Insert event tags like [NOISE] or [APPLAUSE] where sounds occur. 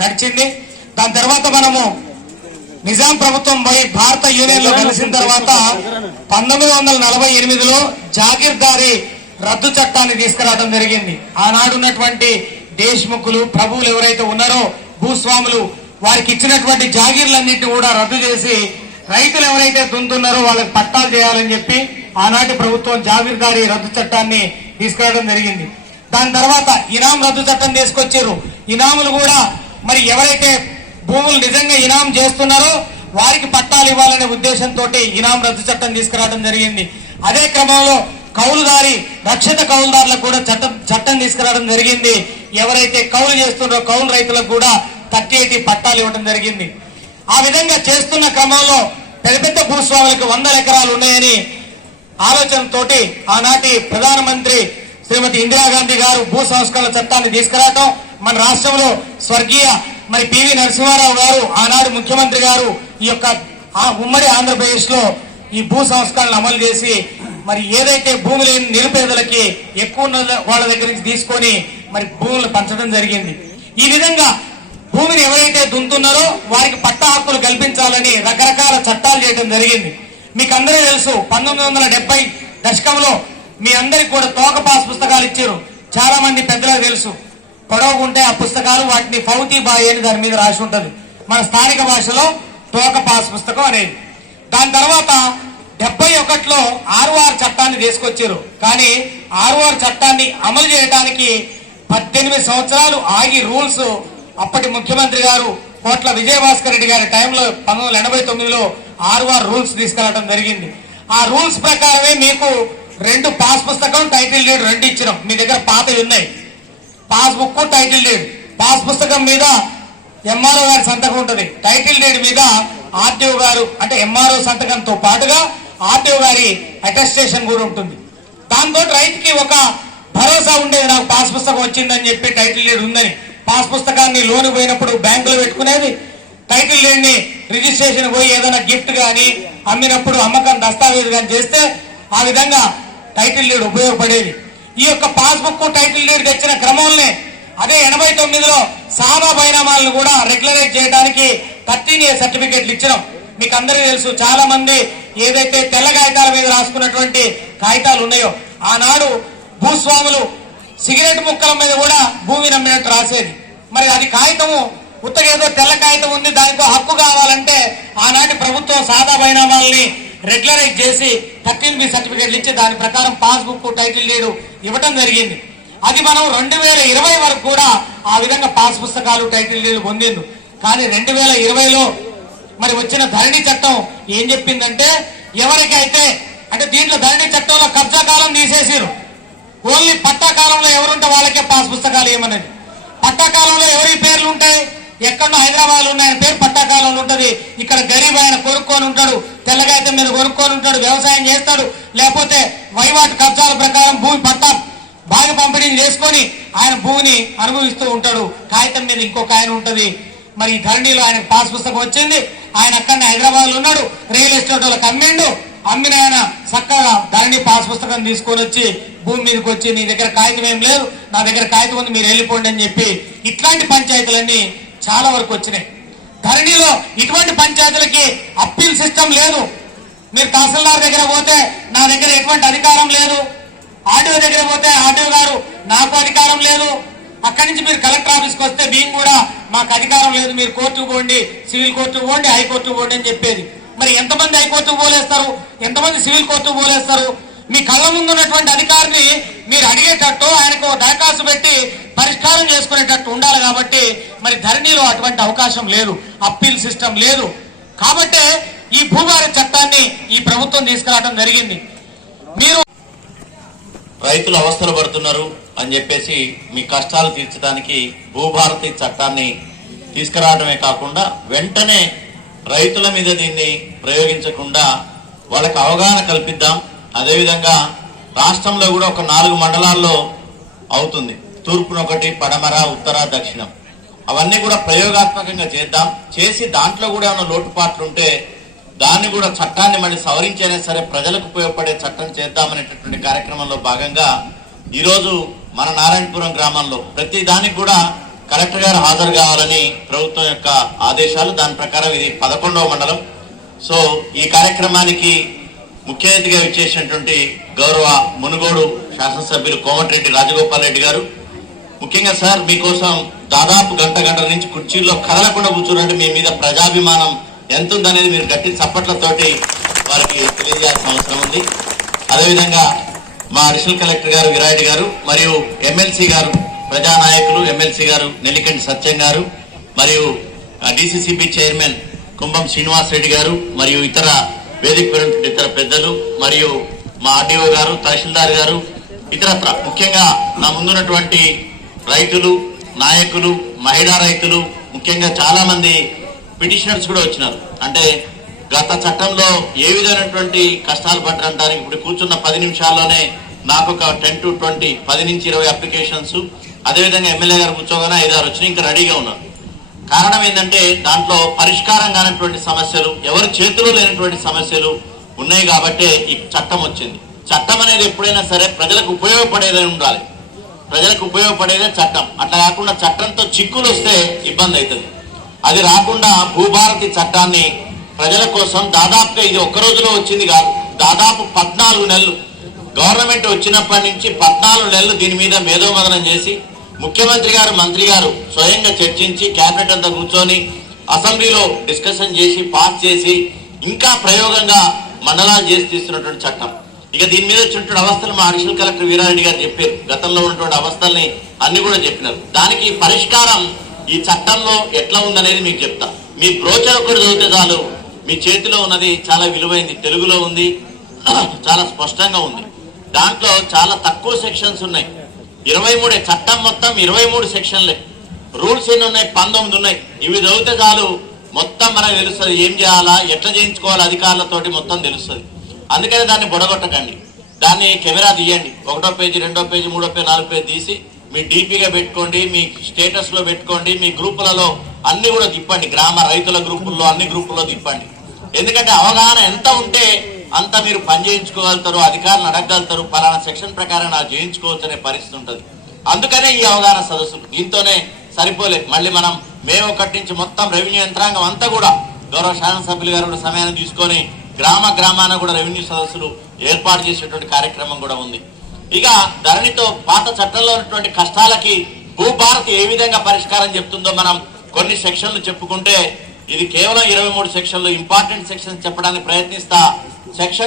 నడిచింది. దాని తర్వాత మనము నిజాం ప్రభుత్వం పోయి భారత యూనియన్లో కలిసిన తర్వాత పంతొమ్మిది వందల నలభై ఎనిమిదిలో జాగీర్దారీ రద్దు చట్టాన్ని తీసుకురావడం జరిగింది. ఆనాడు ఉన్నటువంటి దేశ్ముఖులు ప్రభువులు ఎవరైతే ఉన్నారో భూస్వాములు వారికి ఇచ్చినటువంటి జాగీర్లన్నింటినీ కూడా రద్దు చేసి రైతులు ఎవరైతే దున్నుతున్నారో వాళ్ళకి పట్టాలు చేయాలని చెప్పి ఆనాటి ప్రభుత్వం జాగీర్దారీ రద్దు చట్టాన్ని తీసుకురావడం జరిగింది. దాని తర్వాత ఇనాం రద్దు చట్టం తీసుకొచ్చారు. ఇనాములు కూడా మరి ఎవరైతే భూములు నిజంగా ఇనాం చేస్తున్నారో వారికి పట్టాలు ఇవ్వాలనే ఉద్దేశంతో ఇనాం రద్దు చట్టం తీసుకురావడం జరిగింది. అదే క్రమంలో కౌలుదారి రక్షిత కౌలుదారులకు కూడా చట్టం చట్టం తీసుకురావడం జరిగింది. ఎవరైతే కౌలు చేస్తున్నారో కౌలు రైతులకు కూడా థర్టీ పట్టాలు ఇవ్వడం జరిగింది. ఆ విధంగా చేస్తున్న క్రమంలో పెద్ద పెద్ద భూస్వాములకు వందల ఎకరాలు ఉన్నాయని ఆలోచనతోటి ఆనాటి ప్రధానమంత్రి శ్రీమతి ఇందిరాగాంధీ గారు భూ సంస్కరణ చట్టాన్ని తీసుకురావటం మన రాష్ట్రంలో స్వర్గీయ మరి పివి నరసింహారావు గారు ఆనాడు ముఖ్యమంత్రి గారు ఈ యొక్క ఆ ఉమ్మడి ఆంధ్రప్రదేశ్లో ఈ భూ సంస్కరణలు అమలు చేసి మరి ఏదైతే భూమి లేని నిరుపేదలకి ఎక్కువ ఉన్న వాళ్ళ దగ్గర నుంచి తీసుకొని మరి భూములు పంచడం జరిగింది. ఈ విధంగా భూమిని ఎవరైతే దుంతున్నారో వారికి పట్టా హక్కులు కల్పించాలని రకరకాల చట్టాలు చేయడం జరిగింది. మీకు అందరూ తెలుసు పంతొమ్మిది వందల దశకంలో మీ అందరికి కూడా తోక పాస్ పుస్తకాలు ఇచ్చారు. చాలా మంది పెద్దలకు తెలుసు. పొడవుగా ఉంటే ఆ పుస్తకాలు వాటిని ఫౌతీ బాయ్ అని దాని మీద రాసి ఉంటుంది. మన స్థానిక భాషలో తోక పాస్ పుస్తకం అనేది. దాని తర్వాత డెబ్బై ఒకటిలో ఆర్ఓఆర్ చట్టాన్ని తీసుకొచ్చారు. కానీ ఆర్ఓఆర్ చట్టాన్ని అమలు చేయడానికి పద్దెనిమిది సంవత్సరాలు ఆగి రూల్స్ అప్పటి ముఖ్యమంత్రి గారు కోట్ల విజయభాస్కర్ రెడ్డి గారి టైంలో పంతొమ్మిది వందల ఎనభై తొమ్మిదిలో ఆర్ఓఆర్ రూల్స్ తీసుకెళ్ళడం జరిగింది. ఆ రూల్స్ ప్రకారమే మీకు రెండు పాస్ పుస్తకం టైటిల్ డీడ్ రెండు ఇచ్చినాం. మీ దగ్గర పాతవి ఉన్నాయి. Pass book title date. Pass పుస్తకం మీద ఎంఆర్ఓ గారి సంతకం ఉంటుంది. టైటిల్ డేట్ మీద ఆర్టీఓ గారు అంటే ఎంఆర్ఓ సంతకంతో పాటుగా ఆర్టీఓ గారి అటెస్టేషన్ కూడా ఉంటుంది. దాంతో రైతుకి ఒక భరోసా ఉండేది. నాకు పాస్ పుస్తకం వచ్చిందని చెప్పి టైటిల్ డేట్ ఉందని. పాస్ పుస్తకాన్ని లోన్ పోయినప్పుడు బ్యాంకులో పెట్టుకునేది. టైటిల్ డేట్ని రిజిస్ట్రేషన్ పోయి ఏదైనా గిఫ్ట్ కానీ అమ్మినప్పుడు అమ్మకం దస్తావేజ్ కానీ చేస్తే ఆ విధంగా టైటిల్ డేట్ ఉపయోగపడేది. ఈ యొక్క పాస్బుక్ టైటిల్ డీడ్ తెచ్చిన క్రమంలోనే అదే ఎనభై తొమ్మిదిలో సాదా బైనామాలను కూడా రెగ్యులరైజ్ చేయడానికి థర్టీన్ ఇయర్ సర్టిఫికేట్లు ఇచ్చినాం. మీకు అందరికీ తెలుసు చాలా మంది ఏదైతే తెల్ల కాగితాల మీద రాసుకున్నటువంటి కాగితాలు ఉన్నాయో ఆనాడు భూస్వాములు సిగరెట్ ముక్కల మీద కూడా భూమి నమ్మినట్టు రాసేది. మరి అది కాగితము ఉత్తగేదో తెల్ల కాగితం ఉంది దానితో హక్కు కావాలంటే ఆనాటి ప్రభుత్వం సాదా బైనామాల్ని రెగ్యులరైజ్ చేసి థర్టీన్ బి సర్టిఫికేట్లు ఇచ్చి దాని ప్రకారం పాస్బుక్ టైటిల్ డీడు ఇవ్వటం జరిగింది. అది మనం రెండు వేల ఇరవై వరకు కూడా ఆ విధంగా పాస్ పుస్తకాలు టైటిల్ డీలు పొందిండు కానీ రెండు వేల ఇరవైలో మరి వచ్చిన ధరణి చట్టం ఏం చెప్పిందంటే ఎవరికైతే అంటే దీంట్లో ధరణి చట్టంలో కబ్జా కాలం తీసేసారు ఓన్లీ పట్టా కాలంలో ఎవరుంటే వాళ్ళకే పాస్ పుస్తకాలు ఏమన్నది పట్టా కాలంలో ఎవరి పేర్లు ఉంటాయి? ఎక్కడో హైదరాబాద్లో ఆయన పేరు పట్టా కాలంలో ఇక్కడ గరీబ్ ఆయన కొనుక్కొని ఉంటాడు తెల్లగాయతం మీద కొనుక్కొని ఉంటాడు వ్యవసాయం చేస్తాడు లేకపోతే వైవాటు కబ్జాల ప్రకారం భూమి పట్టా భాగ పంపిణీ చేసుకొని ఆయన భూమిని అనుభవిస్తూ ఉంటాడు. కాగితం మీద ఇంకొక ఆయన ఉంటుంది. మరి ఈ ధరణిలో ఆయన పాస్ పుస్తకం వచ్చింది. ఆయన అక్కడనే హైదరాబాద్లో ఉన్నాడు. రియల్ ఎస్టేట్ వాళ్ళకి అమ్మిండు. అమ్మిన ఆయన చక్కగా ధరణి పాస్ పుస్తకం తీసుకొని వచ్చి భూమి మీదకి వచ్చి నీ దగ్గర కాగితం ఏం లేదు. నా దగ్గర కాగితం ఉంది మీరు వెళ్ళిపోండి అని చెప్పి ఇట్లాంటి పంచాయతీలన్నీ చాలా వరకు వచ్చినాయి. ధరణిలో ఇటువంటి పంచాయతీలకి అప్పీల్ సిస్టమ్ లేదు. మీరు తహసీల్దార్ దగ్గర పోతే నా దగ్గర ఎటువంటి అధికారం లేదు. ఆర్డీఓ దగ్గర పోతే ఆర్డీఓ గారు నాకు అధికారం లేదు. అక్కడి నుంచి మీరు కలెక్టర్ ఆఫీస్కి వస్తే మేము కూడా మాకు అధికారం లేదు. మీరు కోర్టుకు పోండి సివిల్ కోర్టుకు పోండి హైకోర్టుకు పోండి అని చెప్పేది. మరి ఎంతమంది హైకోర్టుకు పోలేస్తారు? ఎంతమంది సివిల్ కోర్టుకు పోలేస్తారు? మీ కళ్ళ ముందు ఉన్నటువంటి అధికారిని మీరు అడిగేటట్టు ఆయనకు దరఖాస్తు పెట్టి పరిష్కారం చేసుకునేటట్టు ఉండాలి కాబట్టి మరి ధరణిలో అటువంటి అవకాశం లేదు. అప్పీల్ సిస్టమ్ లేదు. కాబట్టే ఈ భూభారత చట్టాన్ని ఈ ప్రభుత్వం తీసుకురావడం జరిగింది. మీరు రైతులు అవస్థలు పడుతున్నారు అని చెప్పేసి మీ కష్టాలు తీర్చడానికి భూభారతి చట్టాన్ని తీసుకురావడమే కాకుండా వెంటనే రైతుల మీద దీన్ని ప్రయోగించకుండా వాళ్ళకి అవగాహన కల్పిద్దాం. అదేవిధంగా రాష్ట్రంలో కూడా ఒక నాలుగు మండలాల్లో అవుతుంది. తూర్పున ఒకటి పడమర ఉత్తర దక్షిణం. అవన్నీ కూడా ప్రయోగాత్మకంగా చేద్దాం. చేసి దాంట్లో కూడా ఏమైనా లోటుపాట్లు ఉంటే దాన్ని కూడా చట్టాన్ని మళ్ళీ సవరించైనా సరే ప్రజలకు ఉపయోగపడే చట్టం చేద్దామనేటటువంటి కార్యక్రమంలో భాగంగా ఈరోజు మన నారాయణపురం గ్రామంలో ప్రతి దానికి కూడా కలెక్టర్ గారు హాజరు కావాలని ప్రభుత్వం యొక్క ఆదేశాలు. దాని ప్రకారం ఇది పదకొండవ మండలం. సో ఈ కార్యక్రమానికి ముఖ్య అతిథిగా ఇచ్చేసినటువంటి గౌరవ మునుగోడు శాసనసభ్యులు కోమటిరెడ్డి రాజగోపాల్ రెడ్డి గారు. ముఖ్యంగా సార్ మీకోసం దాదాపు గంట గంట నుంచి కుర్చీల్లో కదలకుండా కూర్చున్నట్టు మీ మీద ప్రజాభిమానం ఎంత ఉందనేది మీరు గట్టి చప్పట్లతోటి వారికి తెలియజేయాల్సిన అవసరం ఉంది. అదేవిధంగా మా అడిషనల్ కలెక్టర్ గారు విరాయుడు గారు మరియు ఎమ్మెల్సీ గారు ప్రజానాయకులు ఎమ్మెల్సీ గారు నెల్లికంటి సత్యం గారు మరియు డిసిసిబి చైర్మన్ కుంభం శ్రీనివాస్ రెడ్డి గారు మరియు ఇతర వేదిక ఇతర పెద్దలు మరియు మా ఆర్డీఓ గారు తహసీల్దార్ గారు ఇతరత్ర ముఖ్యంగా నా ముందున్నటువంటి రైతులు నాయకులు మహిళా రైతులు ముఖ్యంగా చాలామంది పిటిషనర్స్ కూడా వచ్చినారు. అంటే గత చట్టంలో ఏ విధమైనటువంటి కష్టాలు పట్టడానికి ఇప్పుడు కూర్చున్న పది నిమిషాల్లోనే నాకు ఒక టెన్ టు ట్వంటీ పది నుంచి ఇరవై అప్లికేషన్స్ అదేవిధంగా ఎమ్మెల్యే గారు కూర్చోగానే ఐదారు వచ్చినాయి ఇంకా రెడీగా ఉన్నారు. కారణం ఏంటంటే దాంట్లో పరిష్కారం కానటువంటి సమస్యలు ఎవరి చేతిలో లేనటువంటి సమస్యలు ఉన్నాయి కాబట్టే ఈ చట్టం వచ్చింది. చట్టం అనేది ఎప్పుడైనా సరే ప్రజలకు ఉపయోగపడేదే ఉండాలి. ప్రజలకు ఉపయోగపడేదే చట్టం. అట్లా కాకుండా చట్టంతో చిక్కులు వస్తే ఇబ్బంది అవుతుంది. అది రాకుండా భూభారతి చట్టాన్ని ప్రజల కోసం దాదాపుగా ఇది ఒక్క రోజులో వచ్చింది కాదు దాదాపు పద్నాలుగు నెలలు. గవర్నమెంట్ వచ్చినప్పటి నుంచి పద్నాలుగు నెలలు దీని మీద మేధోమదనం చేసి ముఖ్యమంత్రి గారు మంత్రి గారు స్వయంగా చర్చించి కేబినెట్ అంతా కూర్చొని అసెంబ్లీలో డిస్కషన్ చేసి పాస్ చేసి ఇంకా ప్రయోగంగా మండలాలు చేసి తీస్తున్నటువంటి చట్టం. ఇక దీని మీద వచ్చినటువంటి అవస్థలు మా అడిషనల్ కలెక్టర్ వీరారెడ్డి గారు చెప్పారు. గతంలో ఉన్నటువంటి అవస్థల్ని అన్ని కూడా చెప్పినారు. దానికి పరిష్కారం ఈ చట్టంలో ఎట్లా ఉందనేది మీకు చెప్తా. మీ బ్రోచర్ ఒకటి చదివితే చాలు. మీ చేతిలో ఉన్నది చాలా విలువైంది తెలుగులో ఉంది. [CLEARS THROAT] చాలా స్పష్టంగా ఉంది. దాంట్లో చాలా తక్కువ సెక్షన్స్ ఉన్నాయి. ఇరవై మూడే చట్టం మొత్తం ఇరవై మూడు సెక్షన్లే. రూల్స్ ఎన్ని ఉన్నాయి? పంతొమ్మిది ఉన్నాయి. ఇవి చదివితే చాలు. మొత్తం మనకు తెలుస్తుంది. ఏం చేయాలా? ఎట్లా చేయించుకోవాలి? అధికారులతోటి మొత్తం తెలుస్తుంది. అందుకని దాన్ని బుడగొట్టకండి. దాన్ని కెమెరా తీయండి. ఒకటో పేజీ రెండో పేజీ మూడో పేజీ నాలుగో పేజీ తీసి మీ డీపీగా పెట్టుకోండి మీ స్టేటస్లో పెట్టుకోండి మీ గ్రూపులలో అన్ని కూడా తిప్పండి. గ్రామ రైతుల గ్రూపుల్లో అన్ని గ్రూపుల్లో తిప్పండి. ఎందుకంటే అవగాహన ఎంత ఉంటే అంత మీరు పని చేయించుకోగలుగుతారు అధికారులు అడగగలుగుతారు పలానా సెక్షన్ ప్రకారం నాకు చేయించుకోవచ్చు అనే పరిస్థితి ఉంటుంది. అందుకనే ఈ అవగాహన సదస్సులు. దీంతోనే సరిపోలే మళ్ళీ మనం మేము ఒకటి నుంచి మొత్తం రెవెన్యూ యంత్రాంగం అంతా కూడా గౌరవ శాసనసభ్యులు గారు కూడా సమయాన్ని తీసుకొని గ్రామ గ్రామాన కూడా రెవెన్యూ సదస్సులు ఏర్పాటు చేసేటువంటి కార్యక్రమం కూడా ఉంది. ఇక ధరణితో పాత చట్టంలో ఉన్నటువంటి కష్టాలకి భూభారత్ ఏ విధంగా పరిష్కారం చెప్తుందో మనం కొన్ని సెక్షన్లు చెప్పుకుంటే ఇది కేవలం ఇరవై మూడు సెక్షన్లు. ఇంపార్టెంట్ సెక్షన్ చెప్పడానికి ప్రయత్నిస్తా. సెక్షన్